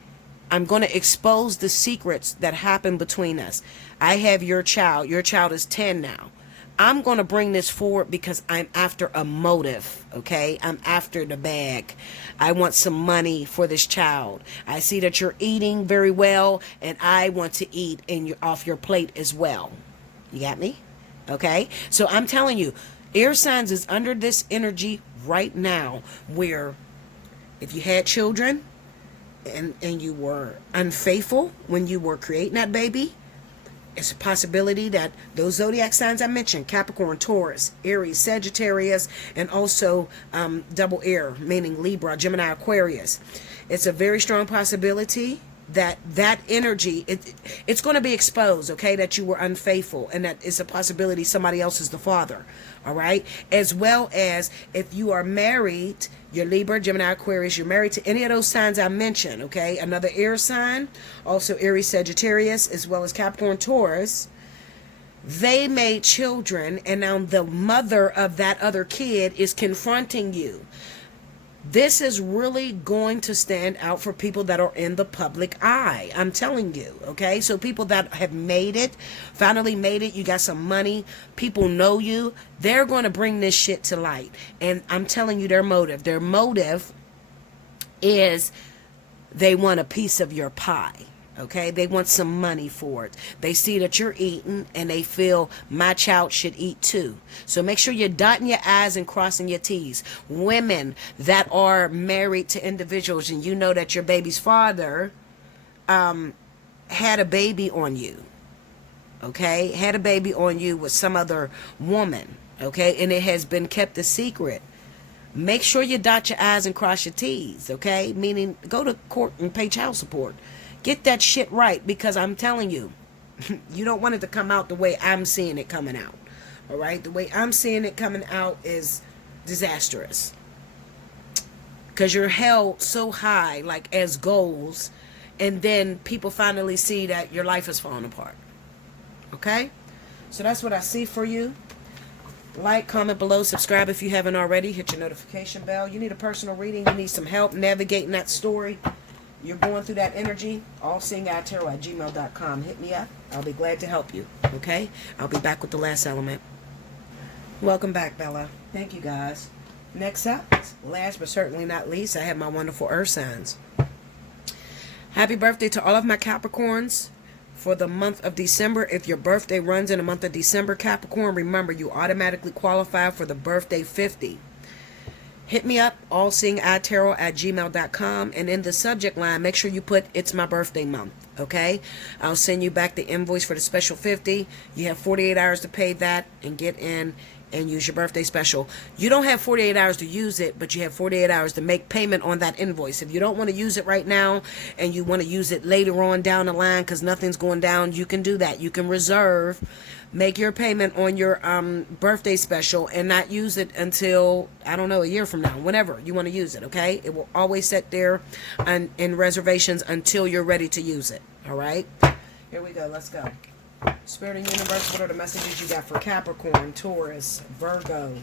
I'm going to expose the secrets that happened between us. I have your child. Your child is 10 now. I'm going to bring this forward because I'm after a motive, okay? I'm after the bag. I want some money for this child. I see that you're eating very well, and I want to eat off your plate as well. You got me? Okay? So I'm telling you, air signs is under this energy right now, where if you had children and you were unfaithful when you were creating that baby, it's a possibility that those zodiac signs I mentioned, Capricorn, Taurus, Aries, Sagittarius, and also double air, meaning Libra, Gemini, Aquarius. It's a very strong possibility that energy, it's going to be exposed, okay, that you were unfaithful, and that it's a possibility somebody else is the father. All right, as well as if you are married, you're Libra, Gemini, Aquarius, you're married to any of those signs I mentioned, okay, another air sign, also Aries, Sagittarius, as well as Capricorn, Taurus, they made children, and now the mother of that other kid is confronting you. This is really going to stand out for people that are in the public eye. I'm telling you, okay? So people that have made it, finally made it, you got some money, people know you, they're going to bring this shit to light. And I'm telling you their motive. Their motive is they want a piece of your pie. Okay, they want some money for it. They see that you're eating and they feel my child should eat too. So make sure you're dotting your I's and crossing your T's. Women that are married to individuals and you know that your baby's father had a baby on you. Okay, had a baby on you with some other woman. Okay, and it has been kept a secret. Make sure you dot your I's and cross your T's. Okay, meaning go to court and pay child support. Get that shit right, because I'm telling you, you don't want it to come out the way I'm seeing it coming out. All right? The way I'm seeing it coming out is disastrous. Because you're held so high, like as goals, and then people finally see that your life is falling apart. Okay? So that's what I see for you. Like, comment below, subscribe if you haven't already. Hit your notification bell. You need a personal reading. You need some help navigating that story. You're going through that energy, Allseeingeyetarot@gmail.com. Hit me up. I'll be glad to help you. Okay? I'll be back with the last element. Welcome back, Bella. Thank you, guys. Next up, last but certainly not least, I have my wonderful earth signs. Happy birthday to all of my Capricorns for the month of December. If your birthday runs in the month of December, Capricorn, remember you automatically qualify for the birthday 50. Hit me up, allseeingeyetarot@gmail.com, and in the subject line, make sure you put "It's my birthday month," okay? I'll send you back the invoice for the special 50. You have 48 hours to pay that and get in and use your birthday special. You don't have 48 hours to use it, but you have 48 hours to make payment on that invoice. If you don't want to use it right now and you want to use it later on down the line because nothing's going down, you can do that. You can reserve, make your payment on your birthday special and not use it until, I don't know, a year from now, whenever you want to use it, okay? It will always sit there in reservations until you're ready to use it, all right? Here we go. Let's go. Spirit and Universe, what are the messages you got for Capricorn, Taurus, Virgo,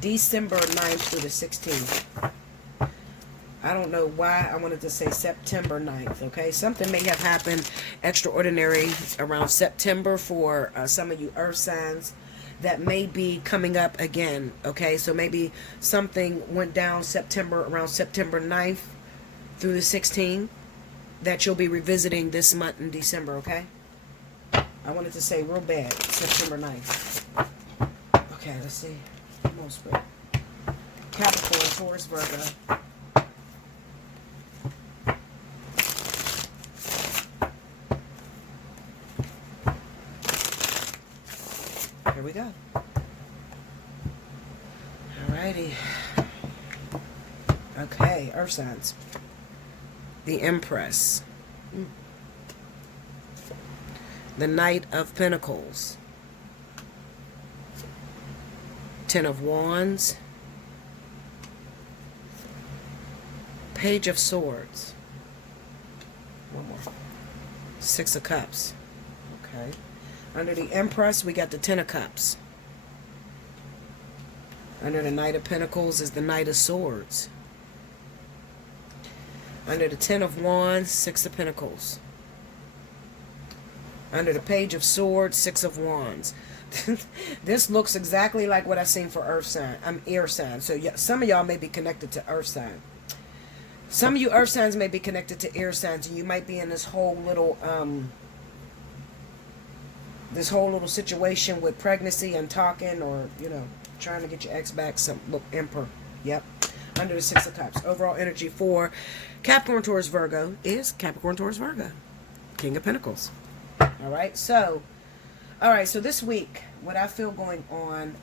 December 9th through the 16th? I don't know why I wanted to say September 9th, okay? Something may have happened extraordinary around September for some of you earth signs that may be coming up again, okay? So maybe something went down around September 9th through the 16th that you'll be revisiting this month in December, okay? I wanted to say real bad, September 9th. Okay, let's see. Come on, Spirit. Capricorn, Taurus, Virgo. Here we go. Alrighty. Okay, earth signs. The Empress. The Knight of Pentacles, 10 of Wands, Page of Swords, one more, 6 of Cups, okay. Under the Empress, we got the 10 of Cups. Under the Knight of Pentacles is the Knight of Swords. Under the 10 of Wands, 6 of Pentacles. Under the Page of Swords, 6 of Wands. This looks exactly like what I seen for earth sign. Air sign. So some of y'all may be connected to earth sign. Some of you earth signs may be connected to air signs, and you might be in this whole little situation with pregnancy and talking, or trying to get your ex back. Some look, Emperor. Yep. Under the 6 of Cups. Overall energy for Capricorn, Taurus, Virgo is Capricorn, Taurus, Virgo. King of Pentacles. All right, so this week, what I feel going on,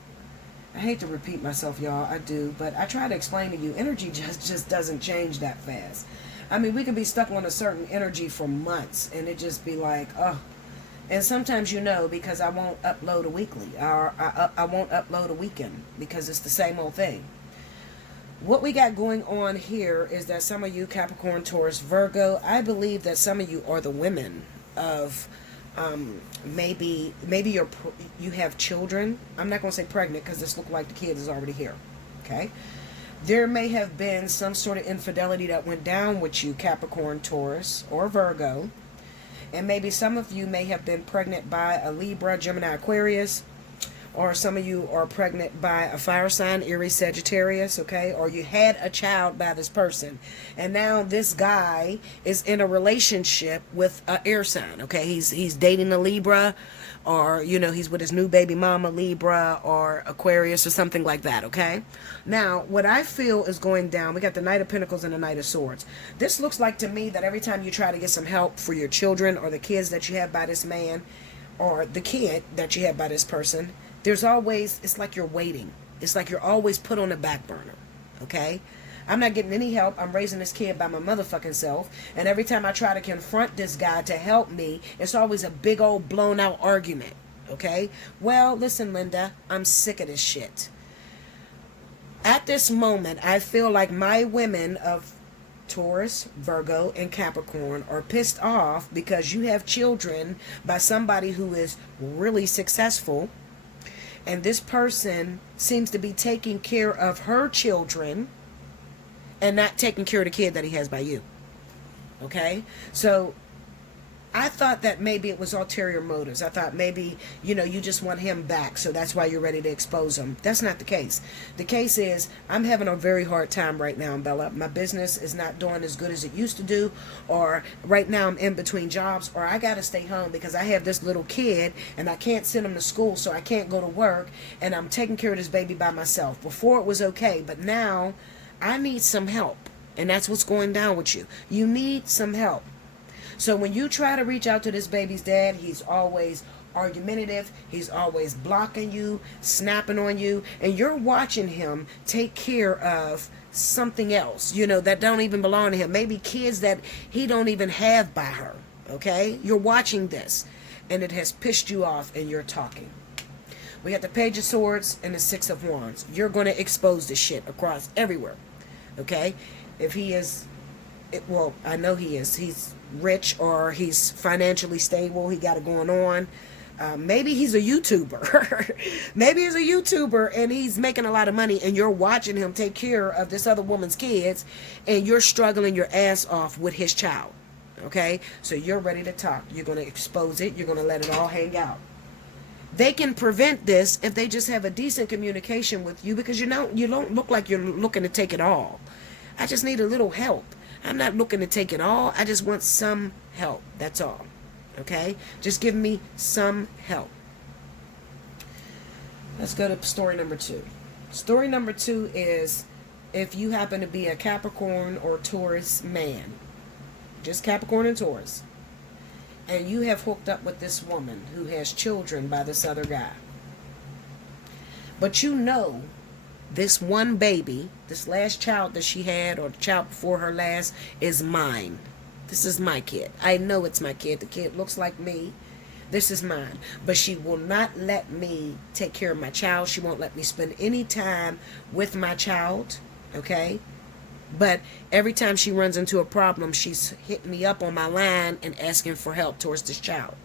I hate to repeat myself, y'all, I do, but I try to explain to you, energy just doesn't change that fast. I mean, we can be stuck on a certain energy for months, and it just be like, oh. And sometimes because I won't upload a weekly, or I won't upload a weekend, because it's the same old thing. What we got going on here is that some of you, Capricorn, Taurus, Virgo, I believe that some of you are the women of maybe you have children. I'm not going to say pregnant because this looks like the kid is already here. Okay, there may have been some sort of infidelity that went down with you, Capricorn, Taurus, or Virgo, and maybe some of you may have been pregnant by a Libra, Gemini, Aquarius, or some of you are pregnant by a fire sign, Aries, Sagittarius, okay? Or you had a child by this person. And now this guy is in a relationship with an air sign, okay? He's dating a Libra, or, he's with his new baby mama, Libra, or Aquarius, or something like that, okay? Now, what I feel is going down, we got the Knight of Pentacles and the Knight of Swords. This looks like to me that every time you try to get some help for your children or the kids that you have by this man, or the kid that you have by this person, there's always, it's like you're waiting. It's like you're always put on the back burner, okay? I'm not getting any help. I'm raising this kid by my motherfucking self. And every time I try to confront this guy to help me, it's always a big old blown out argument, okay? Well, listen, Linda, I'm sick of this shit. At this moment, I feel like my women of Taurus, Virgo, and Capricorn are pissed off because you have children by somebody who is really successful. And this person seems to be taking care of her children and not taking care of the kid that he has by you. Okay? So I thought that maybe it was ulterior motives. I thought maybe, you know, you just want him back, so that's why you're ready to expose him. That's not the case. The case is, I'm having a very hard time right now, Bella. My business is not doing as good as it used to do, or right now I'm in between jobs, or I got to stay home because I have this little kid and I can't send him to school, so I can't go to work, and I'm taking care of this baby by myself. Before it was okay, but now I need some help, and that's what's going down with you. You need some help. So when you try to reach out to this baby's dad, he's always argumentative. He's always blocking you, snapping on you, and you're watching him take care of something else, you know, that don't even belong to him. Maybe kids that he don't even have by her, okay? You're watching this, and it has pissed you off, and you're talking. We got the Page of Swords and the Six of Wands. You're going to expose this shit across everywhere, okay? If he is, well, I know he is. He's rich, or he's financially stable. He got it going on. Maybe he's a YouTuber. Maybe he's a YouTuber and he's making a lot of money, and you're watching him take care of this other woman's kids, and you're struggling your ass off with his child. Okay? So you're ready to talk. You're going to expose it. You're going to let it all hang out. They can prevent this if they just have a decent communication with you, because you don't look like you're looking to take it all. I just need a little help. I'm not looking to take it all. I just want some help. That's all. Okay? Just give me some help. Let's go to story number 2. Story number 2 is, if you happen to be a Capricorn or Taurus man, just Capricorn and Taurus, and you have hooked up with this woman who has children by this other guy, but you know this one baby, this last child that she had, or the child before her last, is mine. This is my kid. I know it's my kid. The kid looks like me. This is mine. But she will not let me take care of my child. She won't let me spend any time with my child. Okay? But every time she runs into a problem, she's hitting me up on my line and asking for help towards this child.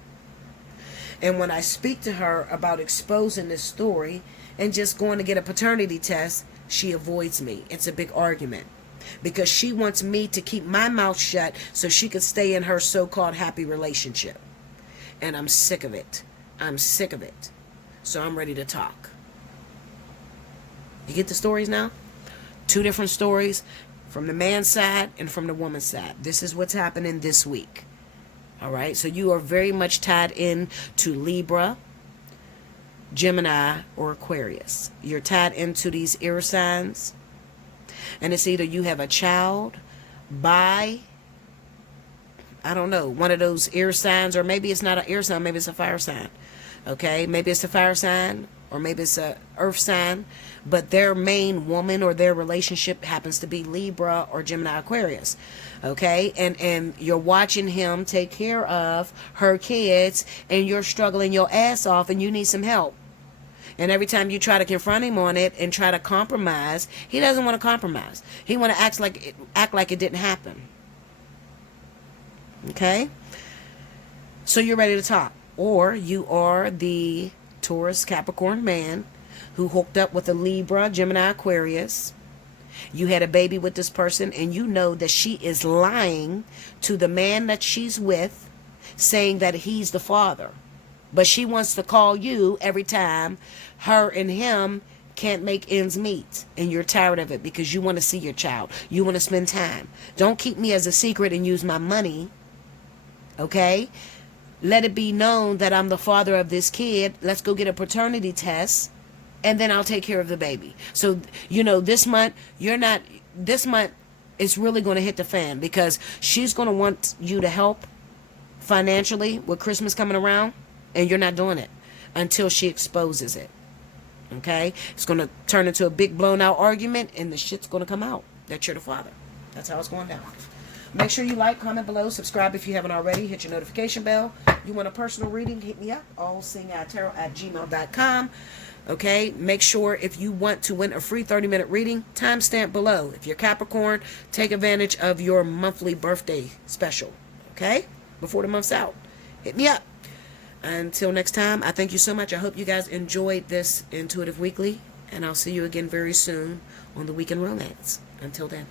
And when I speak to her about exposing this story and just going to get a paternity test, she avoids me. It's a big argument, because she wants me to keep my mouth shut so she could stay in her so-called happy relationship. And I'm sick of it. I'm sick of it. So I'm ready to talk. You get the stories now? 2 different stories, from the man's side and from the woman's side. This is what's happening this week. All right? So you are very much tied in to Libra, Gemini, or Aquarius. You're tied into these air signs, and it's either you have a child by, I don't know, one of those air signs, or maybe it's not an air sign, maybe it's a fire sign. Okay, maybe it's a fire sign, or maybe it's a earth sign, but their main woman or their relationship happens to be Libra or Gemini, Aquarius. Okay, and you're watching him take care of her kids, and you're struggling your ass off, and you need some help. And every time you try to confront him on it and try to compromise, he doesn't want to compromise. He want to act like it didn't happen. Okay? So you're ready to talk. Or you are the Taurus Capricorn man who hooked up with a Libra, Gemini, Aquarius. You had a baby with this person, and you know that she is lying to the man that she's with, saying that he's the father. But she wants to call you every time her and him can't make ends meet. And you're tired of it because you want to see your child. You want to spend time. Don't keep me as a secret and use my money. Okay? Let it be known that I'm the father of this kid. Let's go get a paternity test, and then I'll take care of the baby. So, you know, this month it's really going to hit the fan, because she's going to want you to help financially with Christmas coming around. And you're not doing it until she exposes it. Okay? It's going to turn into a big blown out argument, and the shit's going to come out that you're the father. That's how it's going down. Make sure you like, comment below, subscribe if you haven't already, hit your notification bell. You want a personal reading, hit me up, Allseeingeyetarot@gmail.com. Okay? Make sure, if you want to win a free 30-minute reading, timestamp below. If you're Capricorn, take advantage of your monthly birthday special. Okay? Before the month's out. Hit me up. Until next time, I thank you so much. I hope you guys enjoyed this Intuitive Weekly, and I'll see you again very soon on the Week in Romance. Until then.